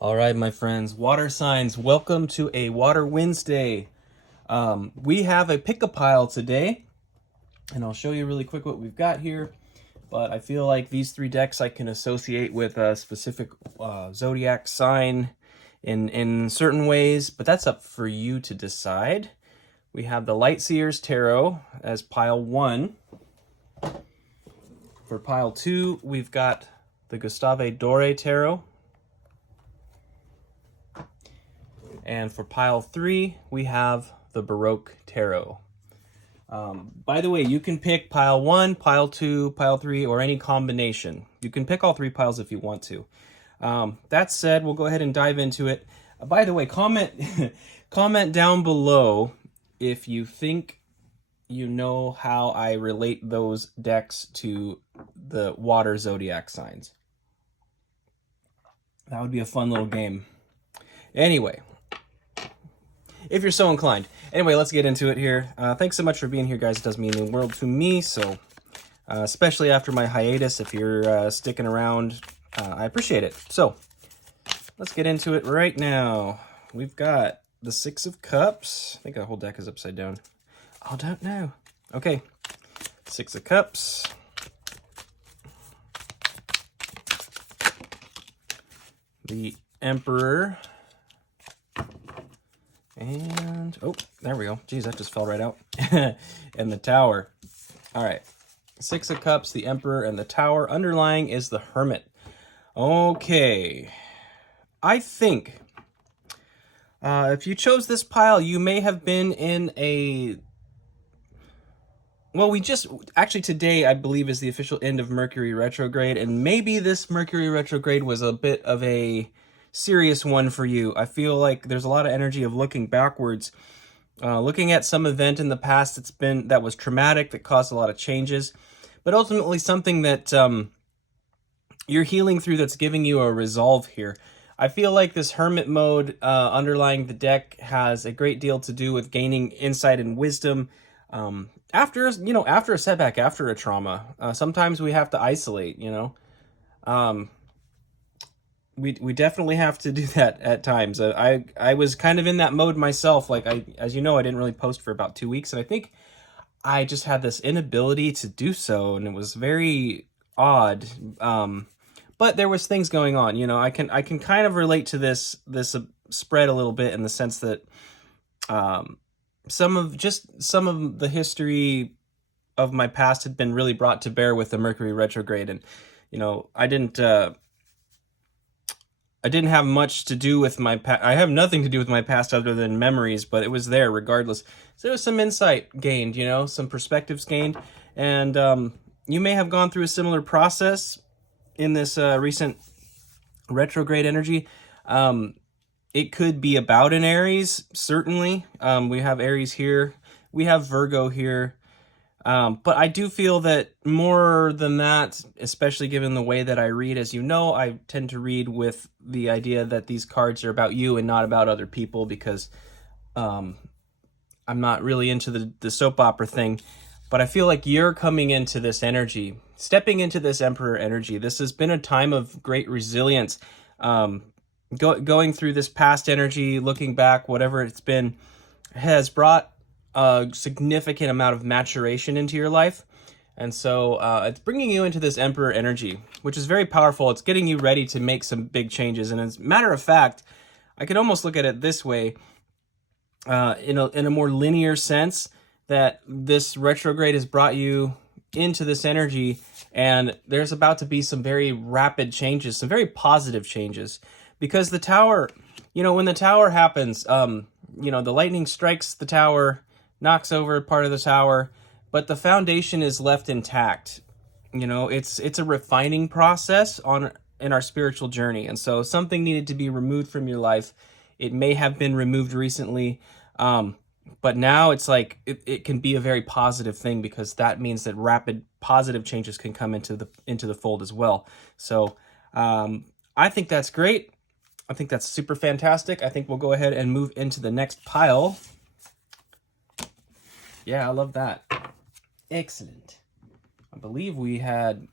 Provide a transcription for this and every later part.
All right, my friends, water signs, welcome to a Water Wednesday. We have a pick-a-pile today, and I'll show you really quick what we've got here. But I feel like these three decks I can associate with a specific zodiac sign in certain ways, but that's up for you to decide. We have the Light Seers Tarot as pile 1. For pile 2, we've got the Gustave Doré Tarot. And for pile 3, we have the Baroque Tarot. By the way, you can pick pile 1, pile 2, pile 3, or any combination. You can pick all three piles if you want to. That said, we'll go ahead and dive into it. By the way, comment comment down below if you think you know how I relate those decks to the water zodiac signs. That would be a fun little game. Anyway, if you're so inclined. Anyway, let's get into it here. Thanks so much for being here, guys. It does mean the world to me, so especially after my hiatus, if you're sticking around, I appreciate it. So, let's get into it right now. We've got the Six of Cups. I think the whole deck is upside down. I don't know. Okay, Six of Cups. The Emperor. And, oh, there we go. Geez, that just fell right out. And the Tower. All right. Six of Cups, the Emperor, and the Tower. Underlying is the Hermit. Okay. I think if you chose this pile, you may have been in a... Well, actually today, I believe, is the official end of Mercury retrograde. And maybe this Mercury retrograde was a bit of a serious one for you. I feel like there's a lot of energy of looking backwards, looking at some event in the past that was traumatic, that caused a lot of changes, but ultimately something that you're healing through, that's giving you a resolve here. I feel like this Hermit mode underlying the deck has a great deal to do with gaining insight and wisdom after a setback, after a trauma. Sometimes we have to isolate, We definitely have to do that at times. I was kind of in that mode myself. Like, as you know, I didn't really post for about 2 weeks, and I think I just had this inability to do so, and it was very odd. But there was things going on. I can kind of relate to this spread a little bit, in the sense that some of the history of my past had been really brought to bear with the Mercury retrograde, and I didn't have much to do with my past. I have nothing to do with my past other than memories, but it was there regardless. So there was some insight gained, some perspectives gained. And you may have gone through a similar process in this recent retrograde energy. It could be about an Aries, certainly. We have Aries here. We have Virgo here. But I do feel that more than that, especially given the way that I read, as you know, I tend to read with the idea that these cards are about you and not about other people, because I'm not really into the soap opera thing. But I feel like you're coming into this energy, stepping into this Emperor energy. This has been a time of great resilience. Going through this past energy, looking back, whatever it's been, has brought a significant amount of maturation into your life. And so it's bringing you into this Emperor energy, which is very powerful. It's getting you ready to make some big changes. And as a matter of fact, I could almost look at it this way, in a more linear sense, that this retrograde has brought you into this energy, and there's about to be some very rapid changes, some very positive changes. Because the Tower, when the Tower happens, the lightning strikes the Tower, knocks over part of the Tower, but the foundation is left intact. It's a refining process in our spiritual journey, and so something needed to be removed from your life. It may have been removed recently, but now it's like it can be a very positive thing, because that means that rapid positive changes can come into the fold as well. So I think that's great. I think that's super fantastic. I think we'll go ahead and move into the next pile. Yeah, I love that. Excellent. I believe we had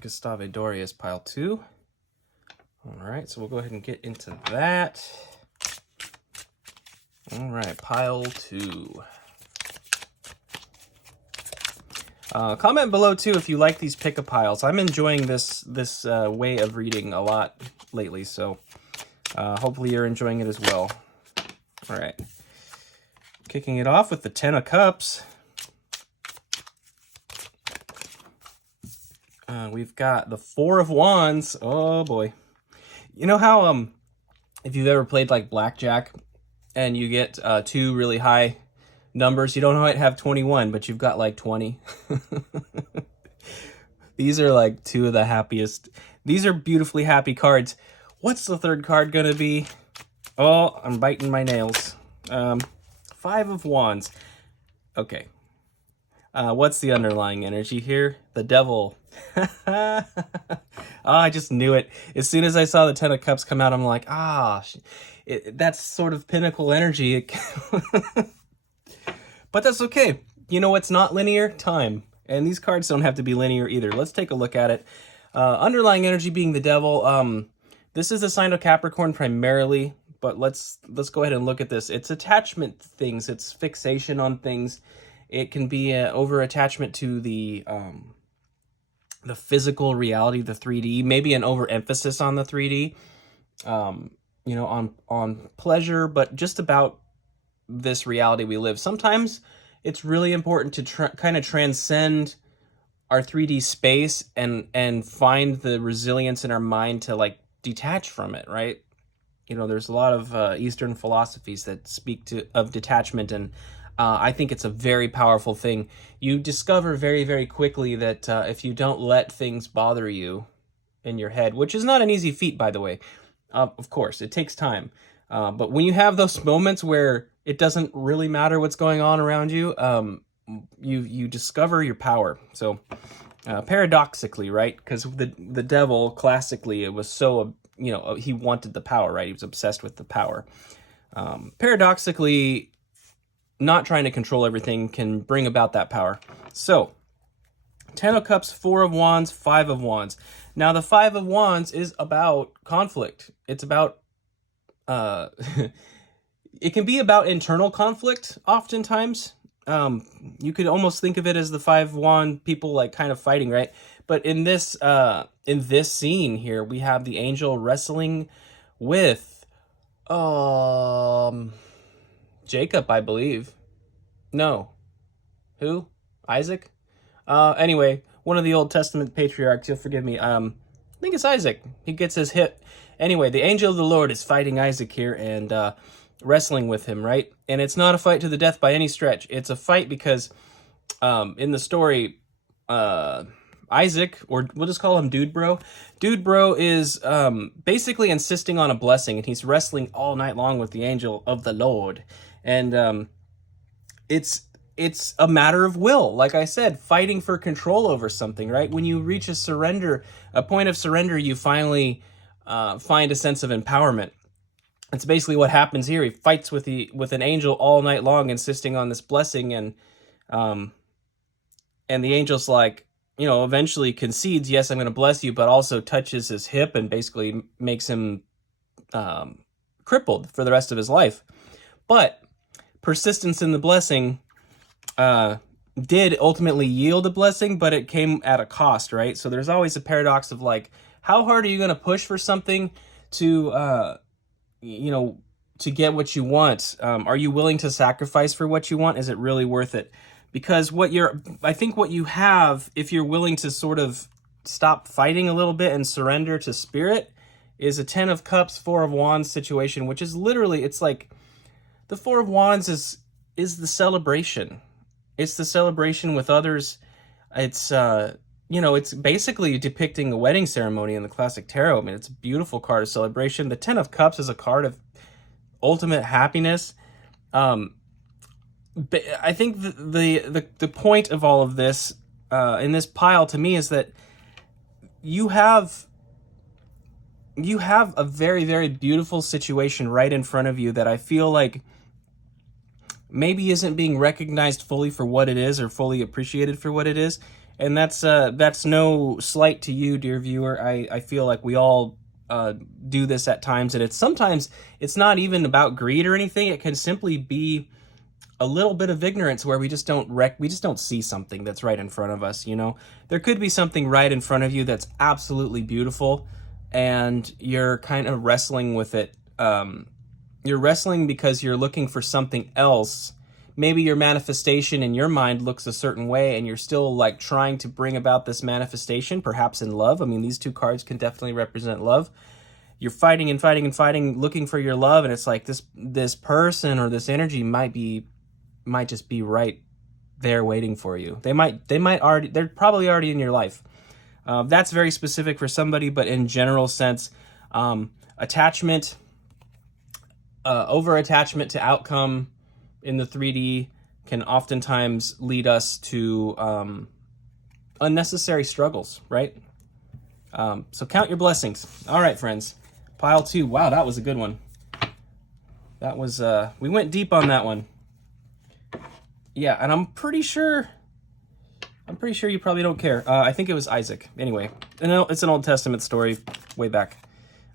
Gustave Doré as pile 2. All right, so we'll go ahead and get into that. All right, pile 2. Comment below too if you like these pick-a-piles. I'm enjoying this way of reading a lot lately, so hopefully you're enjoying it as well. All right, kicking it off with the 10 of Cups. We've got the 4 of Wands. Oh boy. You know how if you've ever played like blackjack and you get 2 really high numbers, you don't quite have 21, but you've got like 20. These are like 2 of the happiest. These are beautifully happy cards. What's the 3rd card gonna be? Oh, I'm biting my nails. 5 of Wands. Okay. What's the underlying energy here? The Devil. Oh, I just knew it. As soon as I saw the 10 of Cups come out, I'm like, that's sort of pinnacle energy. But that's okay. You know what's not linear? Time. And these cards don't have to be linear either. Let's take a look at it. Underlying energy being the Devil. This is a sign of Capricorn primarily, but let's go ahead and look at this. It's attachment things. It's fixation on things. It can be over attachment to the physical reality, the 3D, maybe an overemphasis on the 3D, you know, on pleasure, but just about this reality we live. Sometimes it's really important to kind of transcend our 3D space and find the resilience in our mind to like detach from it, right? You know, there's a lot of Eastern philosophies that speak of detachment, and I think it's a very powerful thing. You discover very, very quickly that if you don't let things bother you in your head, which is not an easy feat, by the way, of course, it takes time. But when you have those moments where it doesn't really matter what's going on around you, you discover your power. So paradoxically, right? Because the Devil, classically, it was so, you know, he wanted the power, right? He was obsessed with the power. Paradoxically, not trying to control everything can bring about that power. So, 10 of Cups, 4 of Wands, 5 of Wands. Now, the 5 of Wands is about conflict. It's about, it can be about internal conflict, oftentimes. You could almost think of it as the 5 wand people like kind of fighting, right? But in this scene here, we have the angel wrestling with, Jacob, I believe. No. Who? Isaac? Anyway, one of the Old Testament patriarchs, you'll forgive me. I think it's Isaac. He gets his hit. Anyway, the angel of the Lord is fighting Isaac here and wrestling with him, right? And it's not a fight to the death by any stretch. It's a fight because in the story, Isaac, or we'll just call him Dude Bro. Dude Bro is basically insisting on a blessing, and he's wrestling all night long with the angel of the Lord. And it's a matter of will. Like I said, fighting for control over something, right? When you reach a point of surrender, you finally find a sense of empowerment. It's basically what happens here. He fights with an angel all night long, insisting on this blessing, and the angel's like, you know, eventually concedes, yes, I'm going to bless you, but also touches his hip and basically makes him crippled for the rest of his life. But persistence in the blessing did ultimately yield a blessing, but it came at a cost, right? So there's always a paradox of like, how hard are you going to push for something to, you know, to get what you want? Are you willing to sacrifice for what you want? Is it really worth it? Because I think what you have, if you're willing to sort of stop fighting a little bit and surrender to spirit, is a 10 of Cups, 4 of Wands situation, which is literally, it's like, the 4 of Wands is the celebration. It's the celebration with others. It's, you know, it's basically depicting a wedding ceremony in the classic tarot. I mean, it's a beautiful card of celebration. The 10 of Cups is a card of ultimate happiness. But I think the point of all of this in this pile to me is that you have a very, very beautiful situation right in front of you that I feel like maybe isn't being recognized fully for what it is or fully appreciated for what it is. And that's no slight to you, dear viewer. I feel like we all do this at times, and sometimes it's not even about greed or anything. It can simply be a little bit of ignorance where we just don't see something that's right in front of us. There could be something right in front of you that's absolutely beautiful, and you're kind of wrestling with it. You're wrestling because you're looking for something else. Maybe your manifestation in your mind looks a certain way, and you're still like trying to bring about this manifestation, perhaps in love. I mean, these two cards can definitely represent love. You're fighting and fighting and fighting, looking for your love, and it's like this person or this energy might just be right there waiting for you. They're probably already in your life. That's very specific for somebody, but in general sense, attachment, over attachment to outcome in the 3D can oftentimes lead us to unnecessary struggles, right? So count your blessings. All right, friends. Pile 2. Wow, that was a good one. That was, we went deep on that one. Yeah, and I'm pretty sure you probably don't care. I think it was Isaac. Anyway, it's an Old Testament story way back.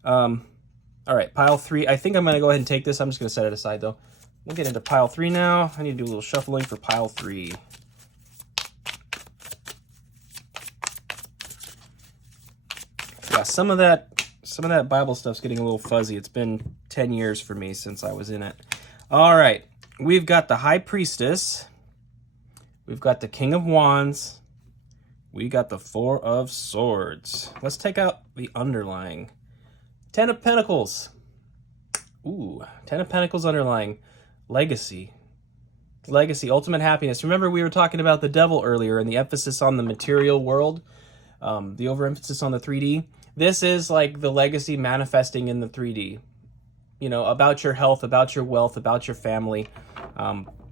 All right, pile 3. I think I'm going to go ahead and take this. I'm just going to set it aside, though. We'll get into pile 3 now. I need to do a little shuffling for pile 3. Yeah, some of that Bible stuff's getting a little fuzzy. It's been 10 years for me since I was in it. All right, we've got the High Priestess. We've got the King of Wands. We got the Four of Swords. Let's take out the underlying. 10 of Pentacles. Ooh, 10 of Pentacles underlying. Legacy. Legacy, ultimate happiness. Remember we were talking about the devil earlier and the emphasis on the material world, the overemphasis on the 3D. This is like the legacy manifesting in the 3D. About your health, about your wealth, about your family.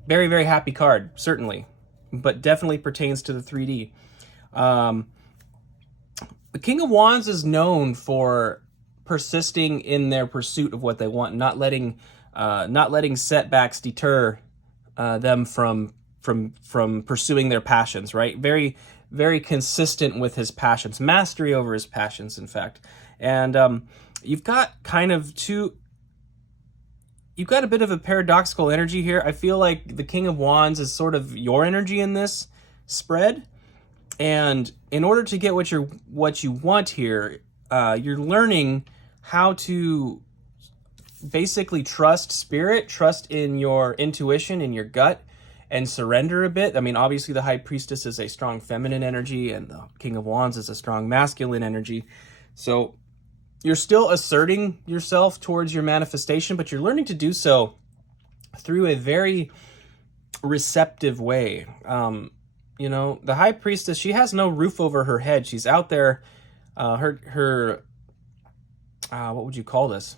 Very, very happy card, certainly, but definitely pertains to the 3D. The King of Wands is known for persisting in their pursuit of what they want, not letting setbacks deter them from pursuing their passions, right? Very, very consistent with his passions, mastery over his passions, in fact. And you've got a bit of a paradoxical energy here. I feel like the King of Wands is sort of your energy in this spread. And in order to get what you want here, you're learning how to basically trust spirit, trust in your intuition, in your gut, and surrender a bit. I mean, obviously the High Priestess is a strong feminine energy, and the King of Wands is a strong masculine energy. So you're still asserting yourself towards your manifestation, but you're learning to do so through a very receptive way. The High Priestess, she has no roof over her head. She's out there, what would you call this?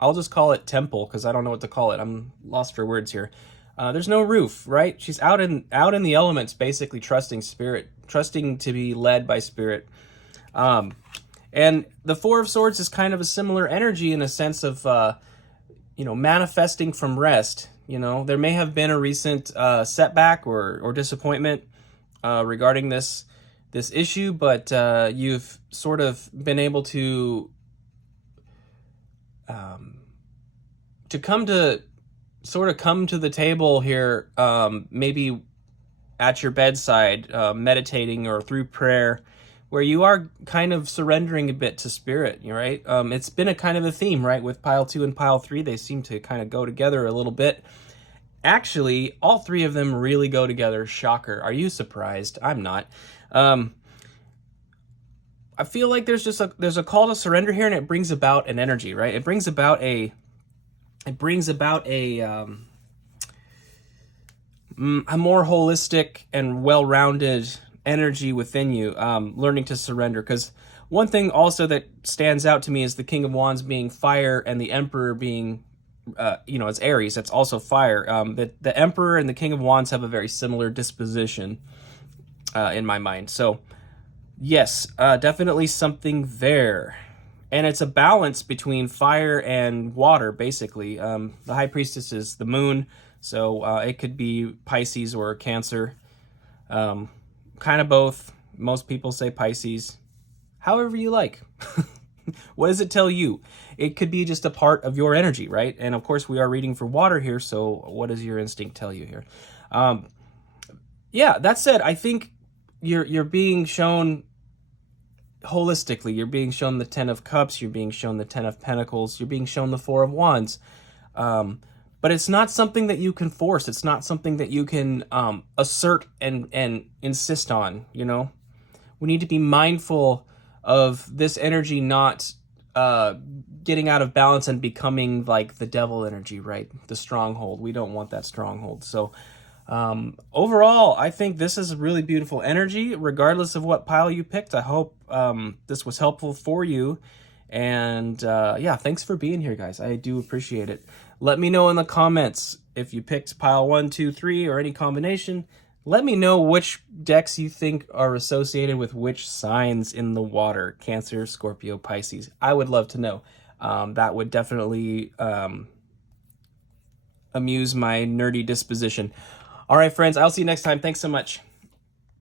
I'll just call it temple, because I don't know what to call it. I'm lost for words here. There's no roof, right? She's out in the elements, basically trusting spirit, trusting to be led by spirit. And the Four of Swords is kind of a similar energy in a sense of, manifesting from rest. There may have been a recent setback or disappointment regarding this issue, but you've sort of been able to come to the table here, maybe at your bedside, meditating or through prayer, where you are kind of surrendering a bit to spirit, right? It's been a kind of a theme, right? With pile 2 and pile 3, they seem to kind of go together a little bit. Actually, all three of them really go together. Shocker. Are you surprised? I'm not. I feel like there's a call to surrender here, and it brings about an energy, right? It brings about a more holistic and well-rounded energy within you, learning to surrender. Because one thing also that stands out to me is the King of Wands being fire and the Emperor being, it's Aries. That's also fire. The Emperor and the King of Wands have a very similar disposition in my mind. So yes, definitely something there. And it's a balance between fire and water, basically. The High Priestess is the moon, so it could be Pisces or Cancer. Kind of both. Most people say Pisces. However you like. What does it tell you? It could be just a part of your energy, right? And of course, we are reading for water here, so what does your instinct tell you here? Yeah, that said, I think you're being shown holistically. You're being shown the Ten of Cups, you're being shown the Ten of Pentacles, you're being shown the Four of Wands. But it's not something that you can force. It's not something that you can assert and insist on, you know? We need to be mindful of this energy not getting out of balance and becoming like the devil energy, right? The stronghold. We don't want that stronghold. So overall, I think this is a really beautiful energy, regardless of what pile you picked. I hope this was helpful for you. And yeah, thanks for being here, guys. I do appreciate it. Let me know in the comments if you picked pile 1, 2, 3, or any combination. Let me know which decks you think are associated with which signs in the water. Cancer, Scorpio, Pisces. I would love to know. That would definitely amuse my nerdy disposition. All right, friends, I'll see you next time. Thanks so much.